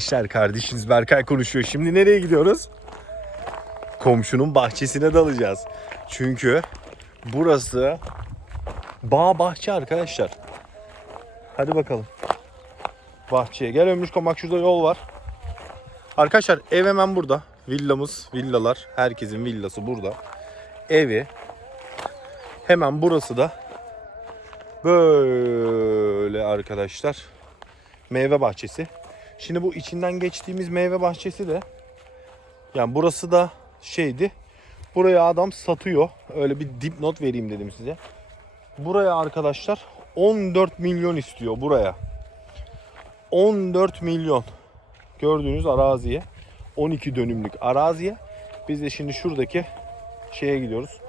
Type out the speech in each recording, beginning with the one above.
gençler kardeşiniz Berkay konuşuyor. Şimdi nereye gidiyoruz? Komşunun bahçesine dalacağız. Çünkü burası bağ bahçe arkadaşlar. Hadi bakalım. Bahçeye gel Ömrüşko bak şurada yol var. Arkadaşlar ev hemen burada. Villamız, villalar. Herkesin villası burada. Evi. Hemen burası da böyle arkadaşlar. Meyve bahçesi. Şimdi bu içinden geçtiğimiz meyve bahçesi de yani burası da şeydi. Buraya adam satıyor. Öyle bir dipnot vereyim dedim size. Buraya arkadaşlar 14 milyon istiyor buraya. 14 milyon. Gördüğünüz araziye 12 dönümlük araziye. Biz de şimdi şuradaki şeye gidiyoruz.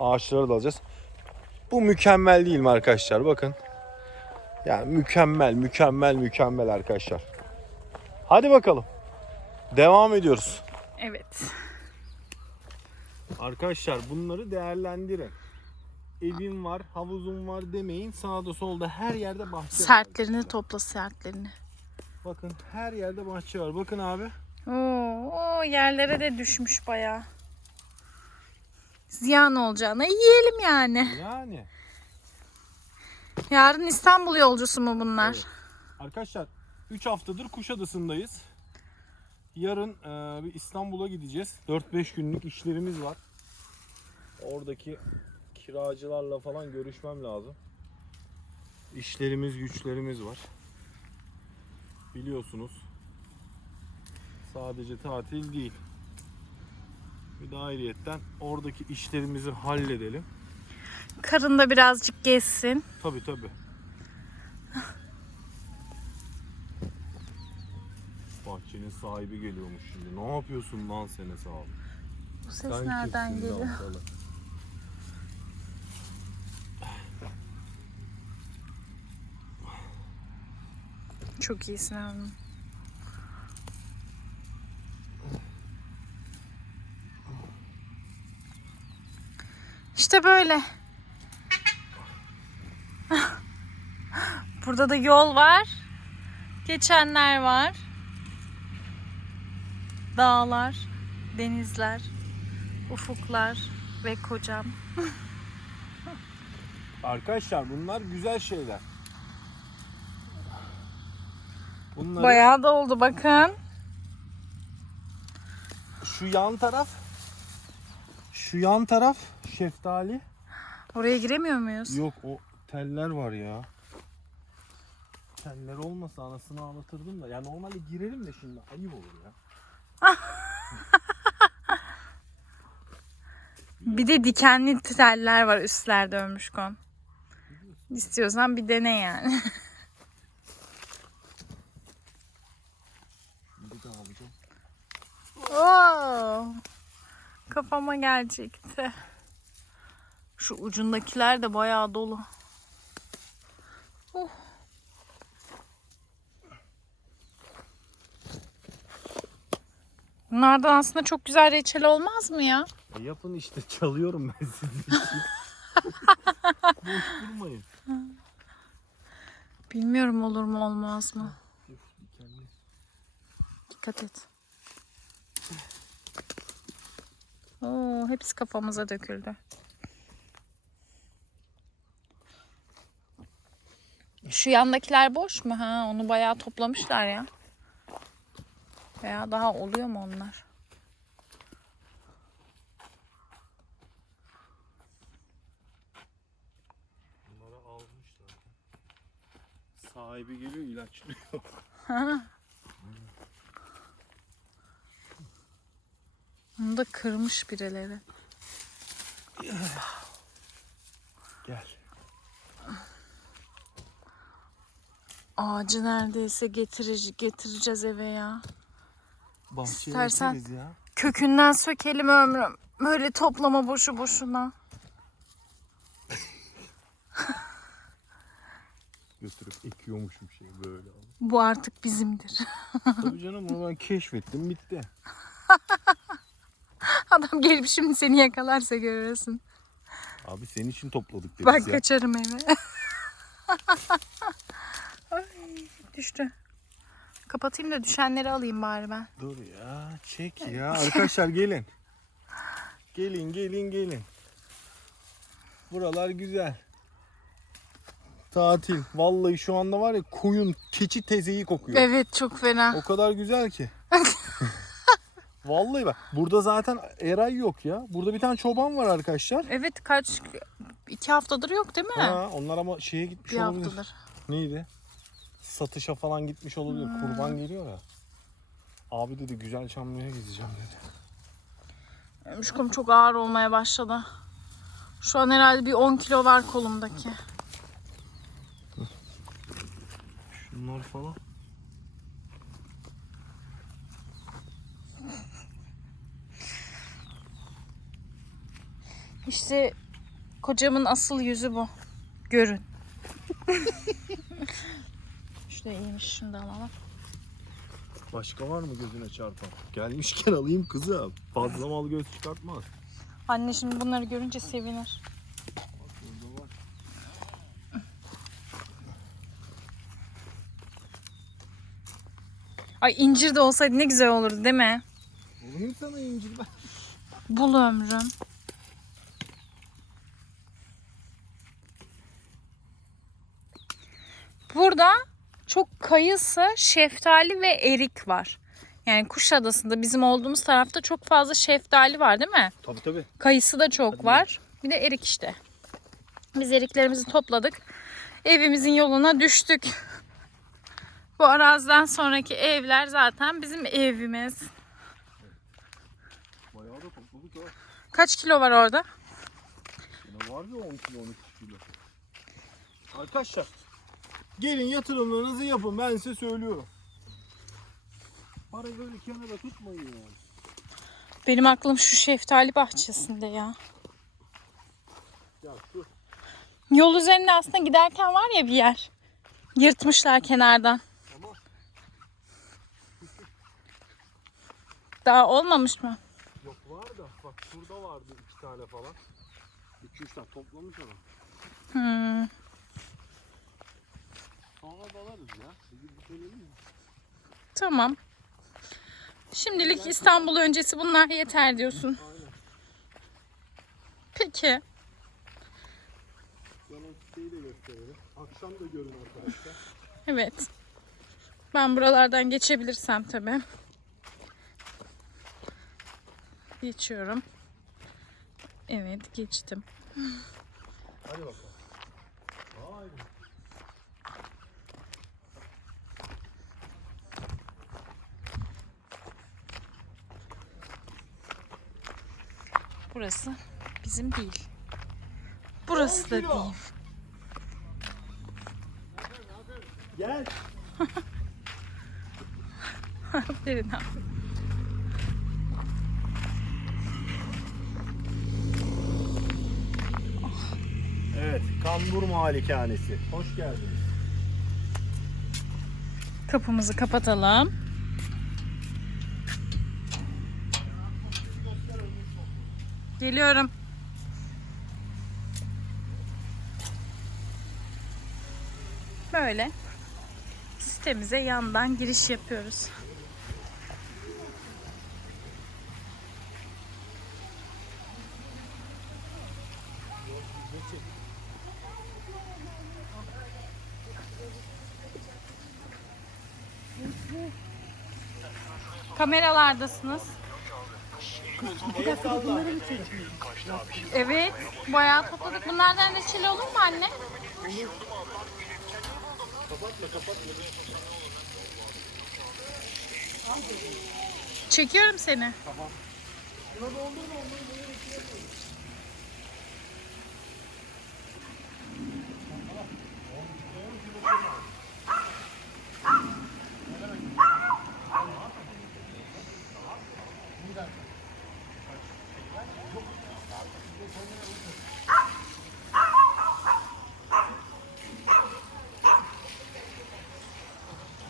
Ağaçlara da alacağız. Bu mükemmel değil mi arkadaşlar? Bakın. Yani mükemmel, mükemmel, mükemmel arkadaşlar. Hadi bakalım. Devam ediyoruz. Evet. Arkadaşlar bunları değerlendirin. Evim var, havuzum var demeyin. Sağda solda her yerde bahçe var. Sertlerini topla sertlerini. Bakın her yerde bahçe var. Bakın abi. Oo, oo, yerlere de düşmüş bayağı. Ziyan olacağına yiyelim yani. Yani. Yarın İstanbul yolcusu mu bunlar? Evet. Arkadaşlar 3 haftadır Kuşadası'ndayız. Yarın e, bir İstanbul'a gideceğiz. 4-5 günlük işlerimiz var. Oradaki kiracılarla falan görüşmem lazım. İşlerimiz, güçlerimiz var. Biliyorsunuz. Sadece tatil değil. Bir de ayrıyetten oradaki işlerimizi halledelim. Karın da birazcık gezsin. Tabi tabi. Bahçenin sahibi geliyormuş şimdi. Ne yapıyorsun lan sene sahibi? Bu ses Sen nereden kimsin geliyor? Çok iyisin abi. İşte böyle. Burada da yol var. Geçenler var. Dağlar, denizler, ufuklar ve kocam. Arkadaşlar bunlar güzel şeyler. Bunları Bayağı da oldu bakın. şu yan taraf şu yan taraf şeftali. Oraya giremiyor muyuz? Yok o teller var ya. Teller olmasa anasını ağlatırdım da. Ya normalde girelim de şimdi ayıp olur ya. Bir de dikenli teller var üstlerde ölmüş kon. İstiyorsan bir dene yani. Bir daha alacağım. Oo, kafama gelecekti. Şu ucundakiler de bayağı dolu. Oh. Bunlardan aslında çok güzel reçel olmaz mı ya? E yapın işte çalıyorum ben için. Boş durmayın. Bilmiyorum olur mu olmaz mı? Dikenli. Dikkat et. Oo, hepsi kafamıza döküldü. Şu yandakiler boş mu? Ha, onu bayağı toplamışlar ya. Veya daha oluyor mu onlar? Bunları almışlar. Sahibi geliyor ilaçlıyor. Onu da kırmış birileri. Gel. Ağacı neredeyse getirici, getireceğiz eve ya. Bahçeye İstersen- ekeriz ya. Kökünden sökelim ömrüm. Böyle toplama boşu boşuna. Götürüp ekiyormuşum şey böyle. Bu artık bizimdir. Tabii canım onu ben keşfettim bitti. Adam gelip şimdi seni yakalarsa görürsün. Abi senin için topladık deriz Bak ya. kaçarım eve. Ay, düştü. Kapatayım da düşenleri alayım bari ben. Dur ya çek ya. Arkadaşlar gelin. Gelin gelin gelin. Buralar güzel. Tatil. Vallahi şu anda var ya koyun keçi tezeyi kokuyor. Evet çok fena. O kadar güzel ki. Vallahi bak burada zaten Eray yok ya. Burada bir tane çoban var arkadaşlar. Evet kaç iki haftadır yok değil mi? Ha, onlar ama şeye gitmiş Bir olabilir. haftadır. Neydi? Satışa falan gitmiş olabilir. Kurban geliyor ya. Abi dedi güzel çamlıya gideceğim dedi. Müşkom çok ağır olmaya başladı. Şu an herhalde bir 10 kilo var kolumdaki. Şunlar falan. İşte kocamın asıl yüzü bu. Görün. Şurada iyiymiş şunu da alalım. Başka var mı gözüne çarpan? Gelmişken alayım kızım. Fazla mal göz çıkartmaz. Anne şimdi bunları görünce sevinir. Ay incir de olsaydı ne güzel olurdu değil mi? Olur sana incir ben? Bul ömrüm. Burada çok kayısı, şeftali ve erik var. Yani Kuşadası'nda bizim olduğumuz tarafta çok fazla şeftali var değil mi? Tabii tabii. Kayısı da çok var. Bir de erik işte. Biz eriklerimizi topladık. Evimizin yoluna düştük. Bu araziden sonraki evler zaten bizim evimiz. Bayağı da topladık ha. Kaç kilo var orada? Yine var ya 10 kilo 12 kilo. Arkadaşlar gelin yatırımlarınızı yapın ben size söylüyorum. Parayı böyle kenara tutmayın yani. Benim aklım şu şeftali bahçesinde ya. Ya dur. Yol üzerinde aslında giderken var ya bir yer. Yırtmışlar kenardan. Ama Daha olmamış mı? yok var da bak şurada vardı iki tane falan. 2-3 tane toplamış onu. Hmm. Sonra dalarız ya. Tamam. Şimdilik İstanbul öncesi bunlar yeter diyorsun. Peki. Akşam da görün arkadaşlar. Evet. Ben buralardan geçebilirsem tabii. Geçiyorum. Evet geçtim. Hadi bakalım. Burası bizim değil. Burası da değil. Gel. Aferin abi. Evet, Kambur Malikanesi. Hoş geldiniz. Kapımızı kapatalım. Geliyorum. Böyle sitemize yandan giriş yapıyoruz. Kameralardasınız. Evet, bayağı topladık. Bunlardan reçeli olur mu anne? Çekiyorum seni.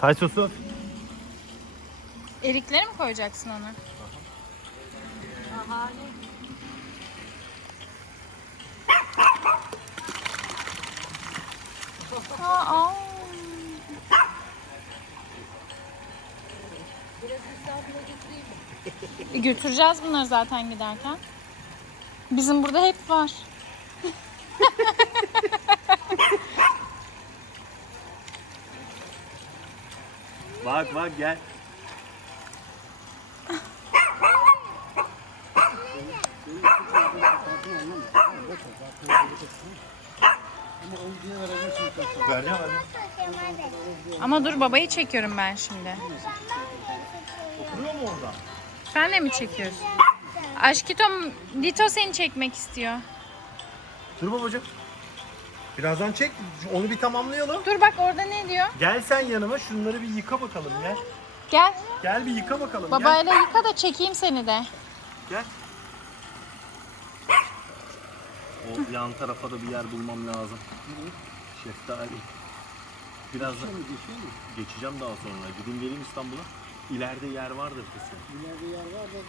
Tay sosu. Erikleri mi koyacaksın ona? Aha. Aa, aa. E, Götüreceğiz bunları zaten giderken. Bizim burada hep var. Bak bak gel. Vereceğim. Ama dur babayı çekiyorum ben şimdi. Oturuyor mu orada? Sen de mi çekiyorsun? Aşkitom Lito seni çekmek istiyor. Dur babacığım. Birazdan çek. Onu bir tamamlayalım. Dur bak orada ne diyor? Gel sen yanıma şunları bir yıka bakalım gel. Gel. Gel bir yıka bakalım. Gel. Babayla yıka da çekeyim seni de. Gel. O yan tarafa da bir yer bulmam lazım. Şeftali. Biraz da geçeceğim daha sonra. Gideyim geleyim İstanbul'a. İleride yer vardır kesin. İleride yer var da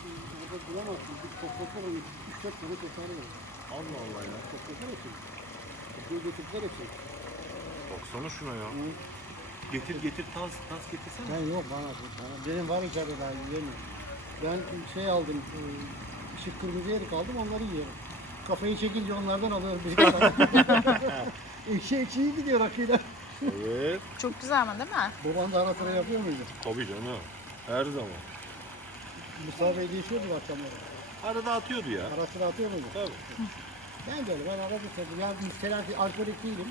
burada bulamazsın. Bir toplatır onu. 3-4 tane kotarır. Allah Allah ya. Toplatır için. Topluyu götürdüler için. Baksana şuna ya. Getir getir tas tas getirsene. Ben yok bana. bana. Benim var içeride daha yiyemiyorum. Ben şey aldım. e, Işık kırmızı yerik aldım onları yiyorum. Kafayı çekince onlardan alıyorum. Ekşi ekşi gidiyor rakıyla. Evet. Çok güzel ama değil mi? Baban da ara sıra yapıyor muydu? Tabii canım. Her zaman. Mustafa Bey değişiyordu akşamları. Arada atıyordu ya. Ara sıra atıyor muydu? Tabii. Ben de öyle. Ben arada tabii. Yani mesela ki alkolik değilim.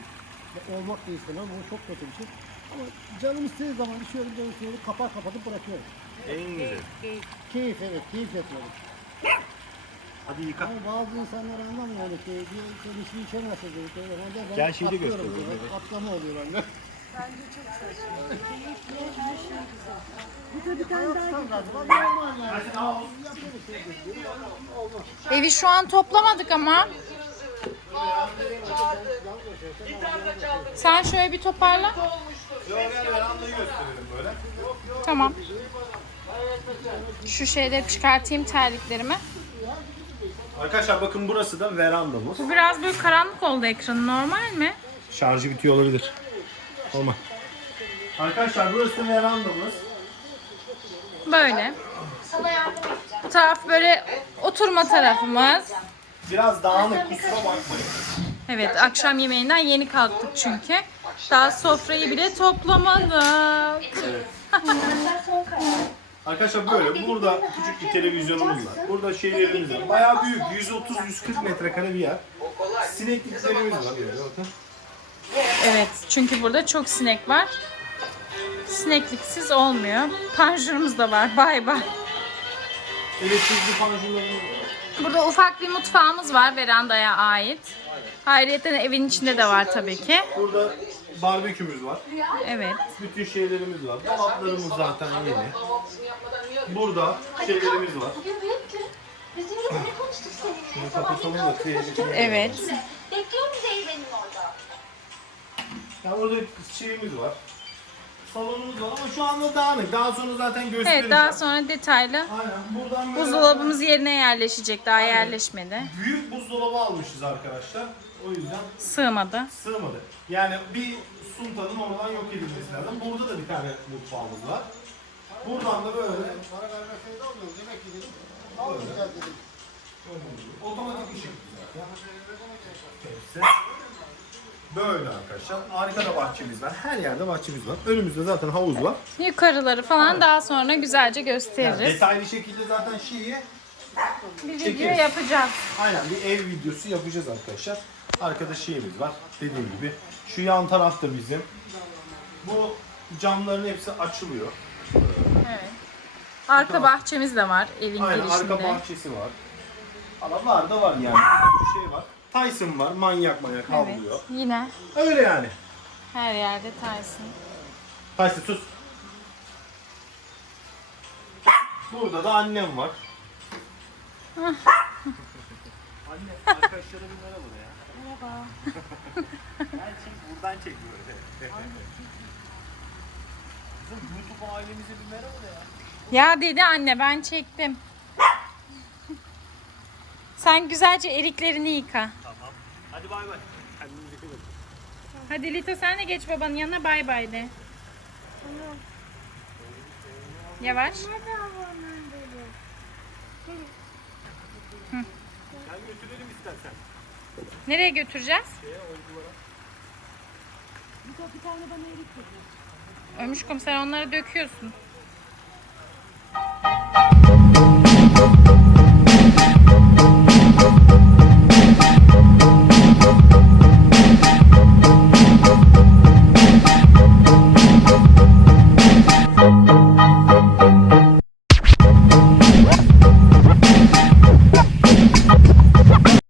Olmak da istemem. Bu çok kötü bir şey. Ama canım istediği zaman içiyorum, canım istediği kapağı kapatıp bırakıyorum. En güzel. Keyif evet, keyif yapıyorum. Hadi yıka. Ama bazı insanlar anlamıyor yani ki bir sen içki içemezsin dedikleri zaman da ben Gel şeyi de atlıyorum göster böyle, Atlama oluyor bende. Evi şu an toplamadık ama. Sen şöyle bir toparla. Tamam. Şu şeyleri çıkartayım terliklerimi. Arkadaşlar bakın burası da verandamız. Bu biraz böyle karanlık oldu ekranı. Normal mi? Şarjı bitiyor olabilir. Olma. Arkadaşlar burası verandamız. Böyle. Bu taraf böyle oturma tarafımız. Biraz dağınık kusura bakmayın. Evet akşam yemeğinden yeni kalktık çünkü. Daha sofrayı bile toplamadık. Arkadaşlar böyle burada küçük bir televizyonumuz var. Burada şeylerimiz var. Bayağı büyük 130-140 metrekare bir yer. Sinekliklerimiz var böyle bakın. Evet çünkü burada çok sinek var. Sinekliksiz olmuyor. Panjurumuz da var. Bay bay. Elektrikli panjurlarımız var. Burada ufak bir mutfağımız var verandaya ait. Ayrıca evin içinde de var tabii ki. Burada barbekümüz var. Evet. Bütün şeylerimiz var. Dolaplarımız zaten yeni. Burada şeylerimiz var. Bugün büyük gün. Biz yine ne konuştuk seninle? Şunu Sabah kapatalım da tehlikeli. Evet. Bekliyorum Zeybe'nin orada. Ya orada şeyimiz var. Salonumuz var ama şu anda dağınık. Daha sonra zaten göstereceğim. Evet daha sonra detaylı Aynen. Buradan böyle buzdolabımız yerine yerleşecek. Daha yerleşmedi. büyük buzdolabı almışız arkadaşlar. O yüzden Sığmadı. sığmadı. Yani bir suntanın oradan yok edilmesi lazım. Burada da bir tane mutfağımız var. Buradan da böyle Para vermeseydi de olmuyor. Demek ki dedim. Otomatik ışık zaten. Böyle arkadaşlar. Arkada bahçemiz var. Her yerde bahçemiz var. Önümüzde zaten havuz var. Yukarıları falan daha sonra güzelce Yani gösteririz. detaylı şekilde zaten şeyi Bir video çekeriz. yapacağız. aynen bir ev videosu yapacağız arkadaşlar. Arkada şeyimiz var. Dediğim gibi. Şu yan taraf da bizim. Bu camların hepsi açılıyor. Evet. Arka bahçemiz de var evin Aynen girişinde. arka bahçesi var. Ama var da var yani. Bir şey var. Tyson var. Manyak manyak Evet. havlıyor. Yine Öyle yani. her yerde Tyson. Tyson sus. Burada da annem var. Anne arkadaşlara bir merhaba de ya. Merhaba. Gel çek buradan çek böyle. Bizim YouTube ailemize bir merhaba de ya. Ya dedi anne ben çektim. Sen güzelce eriklerini yıka. Hadi bay bay. Kendinize dikkat edin. Hadi Lito sen de geç babanın yanına bay bay de. Tamam. Yavaş. Hı. Sen götürelim istersen. Nereye götüreceğiz? Şeye, oyunculara. Bir tane bana erik Ömüş komiser onları döküyorsun.